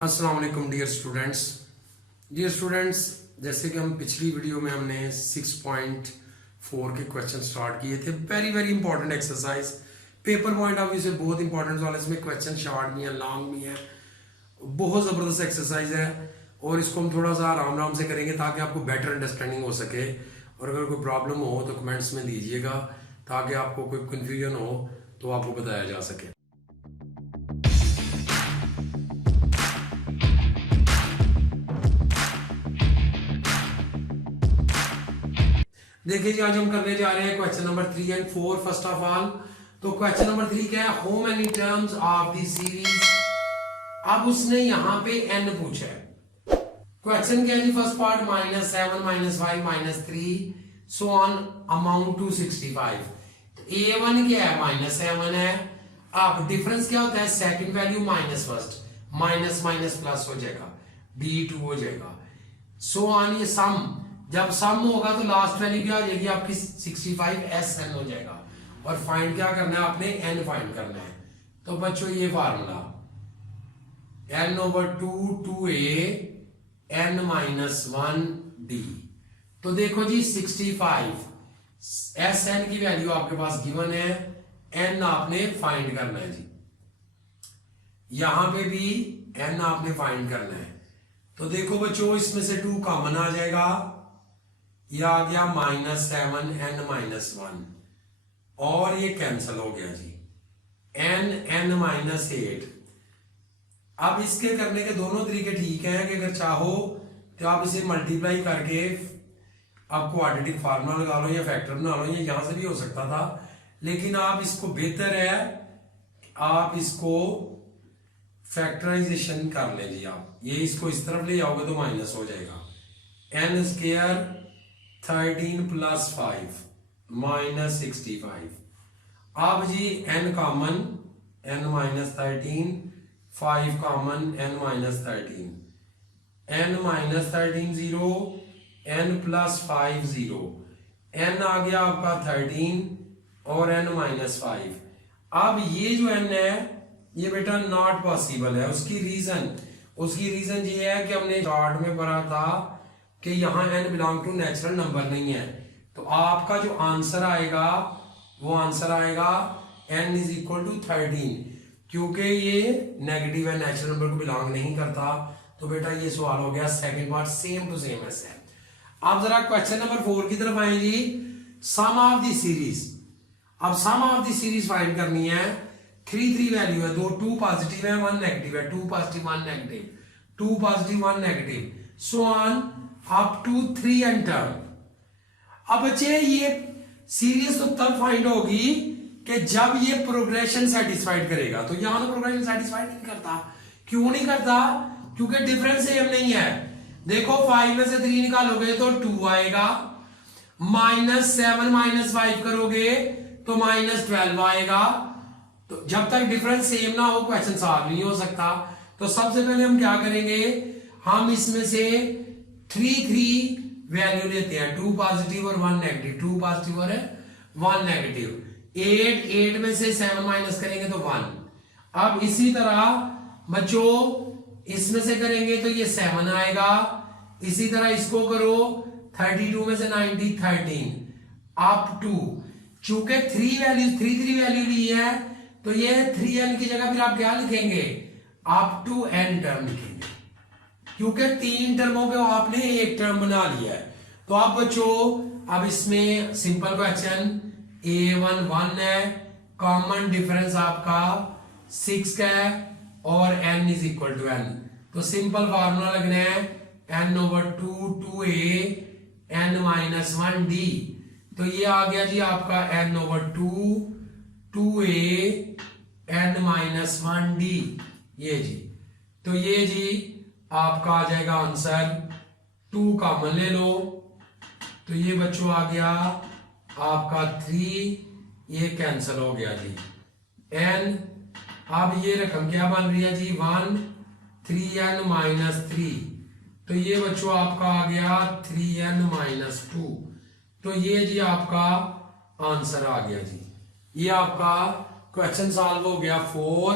अस्सलाम वालेकुम dear students जैसे कि हम पिछली वीडियो में हमने 6.4 के क्वेश्चन स्टार्ट किए थे। Very very important exercise, paper point of view से बहुत इंपॉर्टेंट वाले, इसमें क्वेश्चन शॉर्ट भी हैं, लॉन्ग भी हैं, बहुत ज़बरदस्त एक्सरसाइज है और इसको हम थोड़ा सा आराम से करेंगे ताकि आपको बेटर अंडरस्टैंडिंग हो सके। और अगर कोई प्रॉब्लम हो तो कमेंट्स में दीजिएगा ताकि आपको कोई कन्फ्यूजन हो तो आपको बताया जा सके। देखिए जी, आज हम करने जा रहे हैं question number 3 and 4। First of all तो क्वेश्चन नंबर 3 क्या है, how many terms of the series. अब उसने यहां पे n पूछा है। क्वेश्चन क्या है जी, first part -7 -5 -3 so on amount to 65। तो a1 क्या है, -7 है। अब डिफरेंस क्या होता है, second value minus first, minus minus plus हो जाएगा, b2 हो जाएगा। सो ऑन ये सम, जब सम होगा तो लास्ट वैल्यू क्या हो जाएगी आपकी 65 SN हो जाएगा। और फाइंड क्या करना है आपने, n फाइंड करना है। तो बच्चों ये formula n/2 2a n - 1d। तो देखो जी 65 SN की वैल्यू आपके पास गिवन है, n आपने फाइंड करना है जी। यहां पे भी n आपने फाइंड करना है। तो देखो बच्चों इसमें से 2 कॉमन आ जाएगा, यह आ गया -7 n - 1 और ये कैंसिल हो गया जी, n -8। अब इसके करने के दोनों तरीके ठीक हैं कि अगर चाहो तो आप इसे मल्टीप्लाई करके आप क्वाड्रेटिक फार्मूला लगा लो या फैक्टर बना लो, ये यहां से भी हो सकता था, लेकिन आप इसको बेहतर है आप इसको फैक्टराइजेशन कर लें जी। आप ये इसको इस तरफ ले जाओगे तो माइनस हो जाएगा, n² 13 + 5 -65। अब जी n common, n - 13, 5 common, n - 13, n - 13 0, n + 5 0, n आ गया आपका 13 और n - 5। अब ये जो n है ये बेटा नॉट पॉसिबल है। उसकी रीजन ये है कि हमने चार्ट में पढ़ा था कि यहाँ n belong to natural number नहीं है। तो आपका जो आंसर आएगा वो आंसर आएगा n = 13, क्योंकि ये नेगेटिव है, नेचुरल नंबर को बिलोंग नहीं करता। तो बेटा ये सवाल हो गया, second part same to same ऐसे है। अब जरा क्वेश्चन नंबर 4 की तरफ आए जी, सम ऑफ द सीरीज। अब सम ऑफ द सीरीज फाइंड करनी है। 3 वैल्यू है, 2 पॉजिटिव है 1 नेगेटिव है, 2 positive 1 negative, 2 positive 1 negative, so on up to 3n term. अब बच्चे ये सीरीज तो तब फाइंड होगी कि जब ये प्रोग्रेशन सेटिस्फाइड करेगा। तो यहां तो प्रोग्रेशन सेटिस्फाइड नहीं करता। क्यों नहीं करता, क्योंकि डिफरेंस सेम नहीं है। देखो 5 में से 3 निकालोगे तो 2 आएगा, -7 - 5 करोगे तो -12 आएगा। तो जब तक डिफरेंस सेम ना हो क्वेश्चन सॉल्व नहीं हो सकता। तो सबसे पहले हम क्या करेंगे, हम इसमें से 3 वैल्यू लेते हैं, 2 पॉजिटिव और 1 नेगेटिव, 2 पॉजिटिव और 1 नेगेटिव। 8 में से 7 माइनस करेंगे तो 1। अब इसी तरह बच्चों इसमें से करेंगे तो ये 7 आएगा। इसी तरह इसको करो, 32 में से 90 13 अप टू, चूंकि 3 वैल्यू ली है तो ये 3n की जगह फिर आप क्या लिखेंगे, अप टू n टर्म लिखेंगे, क्योंकि 3 टर्मों पे आपने एक टर्म बना लिया है। तो आप बच्चों अब इसमें सिंपल क्वेश्चन, a1 1 है, कॉमन डिफरेंस आपका 6 का है और n = n। तो सिंपल फार्मूला लगना है n/2 2a n - 1d। तो ये आ गया जी आपका n/2 2a n - 1d, ये जी। तो ये जी आपका आ जाएगा आंसर। 2 कॉमन ले लो तो ये बच्चों आ गया आपका 3, ये कैंसिल हो गया जी, n। अब ये रकम क्या बन रही है जी, 1 3n - 3। तो ये बच्चों आपका आ गया 3n - 2। तो ये जी आपका आंसर आ गया जी। ये आपका क्वेश्चन सॉल्व हो गया 4।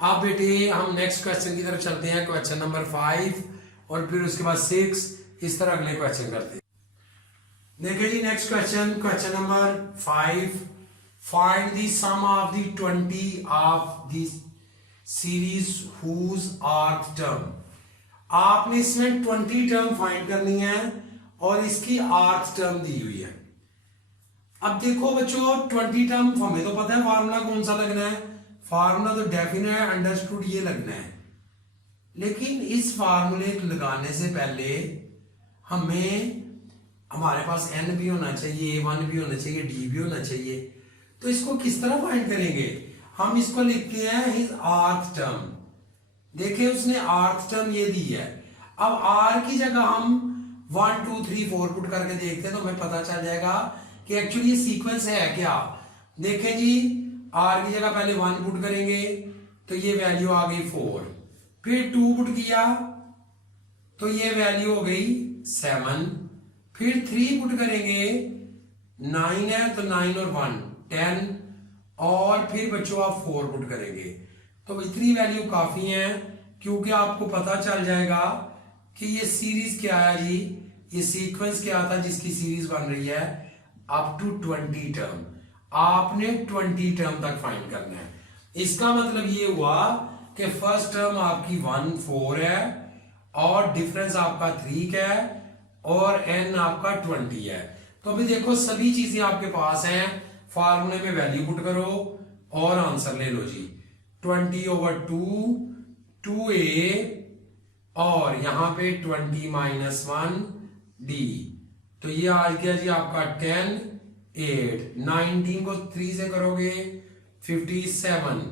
अब बेटे हम नेक्स्ट क्वेश्चन की तरफ चलते हैं, क्वेश्चन नंबर 5 और फिर उसके बाद 6, इस तरह अगले क्वेश्चन करते हैं। देखिए जी next question, question number 5, find the sum of the 20 of the series whose nth term. आपने इसमें 20 टर्म फाइंड करनी है और इसकी आर्थ टर्म दी हुई है। अब देखो बच्चों 20 टर्म हमें तो पता है फार्मूला कौन सा लगना है, फार्मूला तो डेफिनेट है, अंडरस्टूड ये लगना है। लेकिन इस फार्मूले लगाने से पहले हमें हमारे पास n भी होना चाहिए, a1 भी होना चाहिए, d भी होना चाहिए। तो इसको किस तरह फाइंड करेंगे? हम इसको लिखते हैं हिज आर्थ टर्म। देखिए उसने आर्थ टर्म ये दी है। अब r की जगह हम 1 2 3 4 पुट करके देखते हैं तो हमें पता चल जाएगा कि एक्चुअली ये सीक्वेंस है क्या। देखें जी r की जगह पहले 1 पुट करेंगे तो ये वैल्यू आ गई 4, फिर 2 पुट किया तो ये वैल्यू हो गई 7, फिर 3 पुट करेंगे 9 है तो 9 और 1 10, और फिर बच्चों आप 4 पुट करेंगे तो इतनी वैल्यू काफी है, क्योंकि आपको पता चल जाएगा कि ये सीरीज क्या है जी, ये सीक्वेंस क्या था जिसकी सीरीज बन रही है अप टू 20 टर्म। आपने 20 टर्म तक फाइंड करना है। इसका मतलब ये हुआ कि फर्स्ट टर्म आपकी 1 4 है और डिफरेंस आपका 3 है और n आपका 20 है। तो अभी देखो सभी चीजें आपके पास हैं, फार्मूले में वैल्यू पुट करो और आंसर ले लो जी। 20/2 2a और यहां पे 20 - 1 d, तो ये आ गया जी आपका 10 8, 19 को 3 से करोगे 57,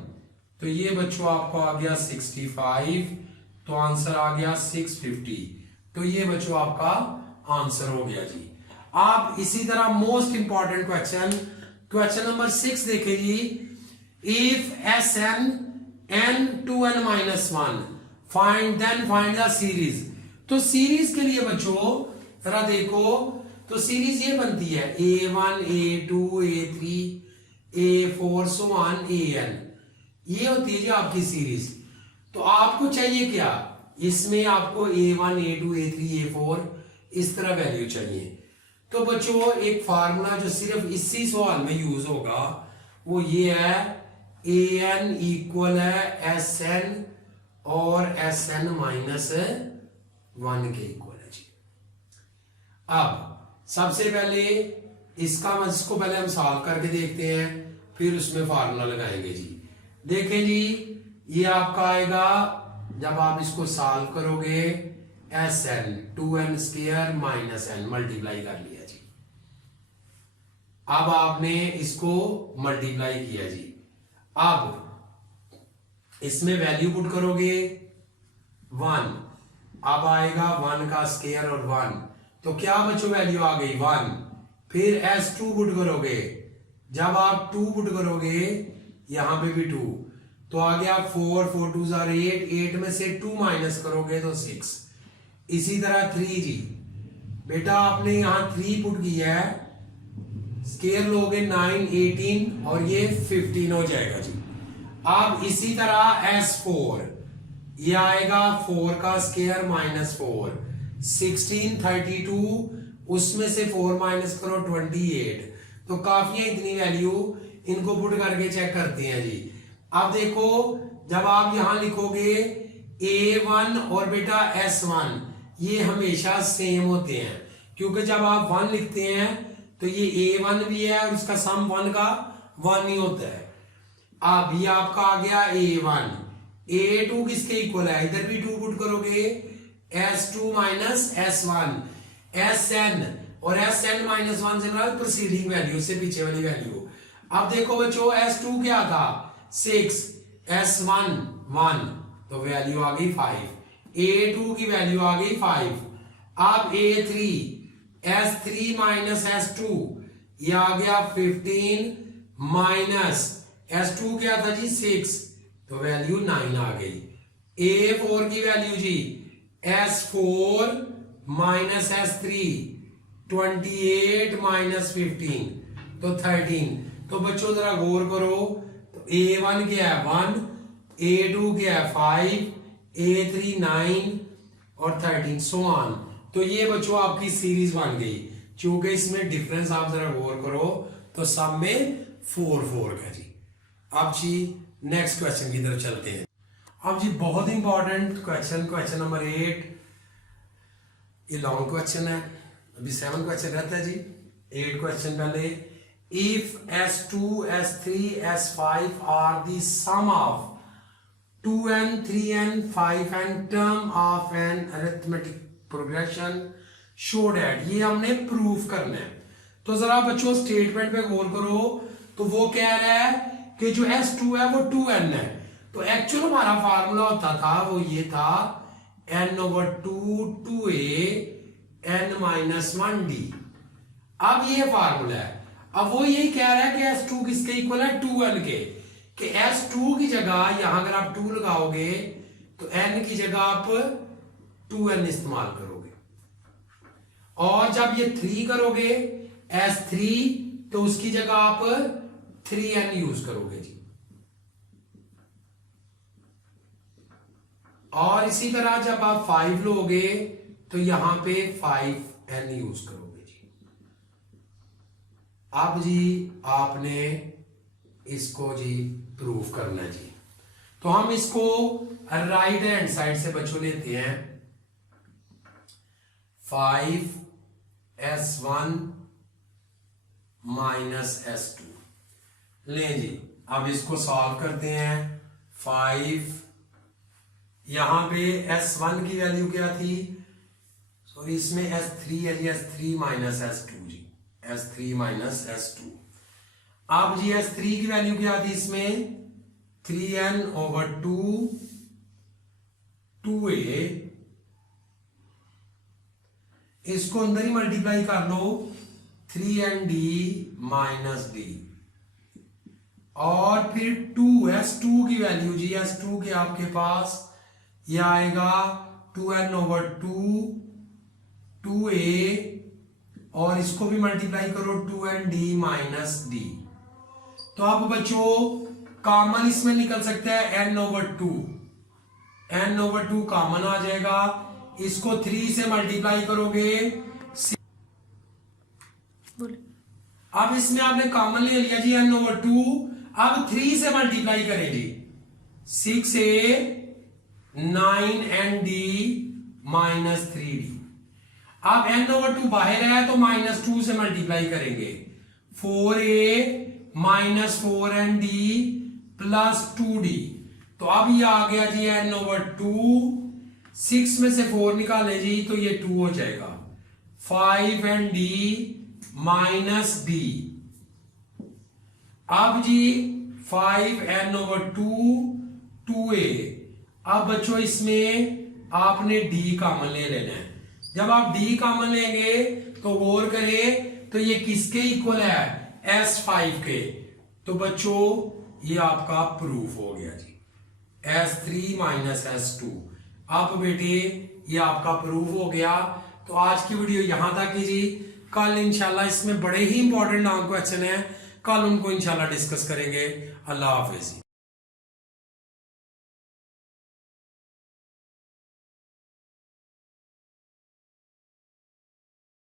तो ये बच्चों आपको आ गया 65, तो आंसर आ गया 650। तो ये बच्चों आपका आंसर हो गया जी। आप इसी तरह most important question, question number 6 देखें जी। If Sn n 2n - 1 find the series. तो सीरीज के लिए बच्चों जरा देखो, तो सीरीज ये बनती है a1 a2 a3 a4 so on an, ये होती है जी आपकी सीरीज। तो आपको चाहिए क्या, इसमें आपको a1 a2 a3 a4 इस तरह वैल्यू चाहिए। तो बच्चों एक फार्मूला जो सिर्फ इसी सवाल में यूज होगा वो ये है, an इक्वल है Sn और Sn - 1 के इक्वल है जी। अब सबसे पहले इसको पहले हम सॉल्व करके देखते हैं, फिर उसमें फार्मूला लगाएंगे जी। देखें जी ये आपका आएगा, जब आप इसको सॉल्व करोगे Sn 2n square minus n multiply कर लिया जी। अब आपने इसको मल्टीप्लाई किया जी। अब इसमें वैल्यू पुट करोगे 1, अब आएगा 1 का स्क्वायर और 1, तो क्या बच्चों वैल्यू आ गई 1। फिर S2 पुट करोगे, जब आप 2 पुट करोगे यहां पे भी 2, तो आ गया 4 4 2 8, 8 में से 2 माइनस करोगे तो 6। इसी तरह 3 जी, बेटा आपने यहां 3 पुट किया है, स्क्वायर लोगे 9 18 और ये 15 हो जाएगा जी। अब इसी तरह S4 ये आएगा 4 का स्क्वायर माइनस 4 16 32, उसमें से 4 माइनस करो 28, तो काफी है इतनी वैल्यू, इनको पुट करके चेक करते हैं जी। अब देखो जब आप यहां लिखोगे A1 और बेटा S1 ये हमेशा सेम होते हैं, क्योंकि जब आप 1 लिखते हैं तो ये A1 भी है और उसका सम 1 का 1 ही होता है। अब ये आपका आ गया A1, A2 किसके इक्वल है, इधर भी 2 पुट करोगे S2 माइनस S1, Sn और Sn - 1 से मतलब प्रीसीडिंग वैल्यू से पीछे वाली वैल्यू। अब देखो बच्चों S2 क्या था 6, S1 1, तो वैल्यू आ गई 5, A2 की वैल्यू आ गई 5। अब A3 S3 माइनस S2 ये आ गया 15 माइनस S2 क्या था जी 6, तो वैल्यू 9 आ गई। A4 की वैल्यू जी S4 माइनस S3 28 माइनस 15 तो 13। तो बच्चों जरा गौर करो, तो A1 क्या है 1, A2 क्या है 5, A3 9 और 13 सो ऑन। तो ये बच्चों आपकी सीरीज बन गई। क्योंकि इसमें डिफरेंस आप जरा गौर करो तो सब में 4 4 का जी। अब जी नेक्स्ट क्वेश्चन की तरफ चलते हैं। अब जी बहुत इंपॉर्टेंट क्वेश्चन, क्वेश्चन नंबर 8। ये लॉन्ग क्वेश्चन है, अभी 7 क्वेश्चन रहता है जी। 8 क्वेश्चन पहले, if S2 S3 S5 are the sum of 2n 3n 5n term of an arithmetic progression show that, ये हमने प्रूफ करना है। तो जरा बच्चों स्टेटमेंट पे गौर करो। तो वो कह रहा है कि जो S2 है वो 2n है। तो एक्चुअल हमारा फार्मूला होता था वो ये था n/2 2a n-1d। अब ये फार्मूला है। अब वो यही कह रहा है कि S2 किसके इक्वल है 2n के, कि S2 की जगह यहां अगर आप 2 लगाओगे तो n की जगह आप 2n इस्तेमाल करोगे, और जब ये 3 करोगे S3 तो उसकी जगह आप 3n यूज करोगे जी। और इसी तरह जब आप 5 लोगे तो यहां पे 5n यूज करोगे जी। अब जी आपने इसको जी प्रूफ करना है जी। तो हम इसको राइट हैंड साइड से बच्चों लेते हैं। 5s1 माइनस S2 ले जी। अब इसको सॉल्व करते हैं। 5 यहां पे S1 की वैल्यू क्या थी, सॉरी इसमें S3 है जी, S3 माइनस S2 जी, S3 माइनस S2। अब जी S3 की वैल्यू क्या थी इसमें 3n/2 2a, इसको अंदर ही मल्टीप्लाई कर लो 3n d माइनस d, और फिर 2 S2 की वैल्यू जी, S2 के आपके पास यह आएगा 2n/2 2a, और इसको भी मल्टीप्लाई करो 2n d माइनस d। तो अब बच्चों कॉमन इसमें निकल सकता है n/2, n/2 कॉमन आ जाएगा। इसको 3 से मल्टीप्लाई करोगे, अब इसमें आपने कॉमन ले लिया जी n/2। अब 3 से मल्टीप्लाई करें जी, 6a 9n d minus 3d। अब n/2 बाहर है तो -2 से मल्टीप्लाई करेंगे, 4a minus 4n d plus 2d। तो अब ये आ गया जी n/2, 6 में से 4 निकाले जी तो ये 2 हो जाएगा, 5n d माइनस d। अब जी 5n/2 2a। अब बच्चों इसमें आपने d कॉमन ले लेना है। जब आप d कॉमन लेंगे तो गौर करें तो ये किसके इक्वल है S5 के। तो बच्चों ये आपका प्रूफ हो गया जी, S3 माइनस S2। अब बेटे ये आपका प्रूफ हो गया। तो आज की वीडियो यहां तक ही जी। कल इंशाल्लाह इसमें बड़े ही इंपॉर्टेंट लॉन्ग क्वेश्चन है, कल उनको इंशाल्लाह डिस्कस करेंगे। अल्लाह हाफिज।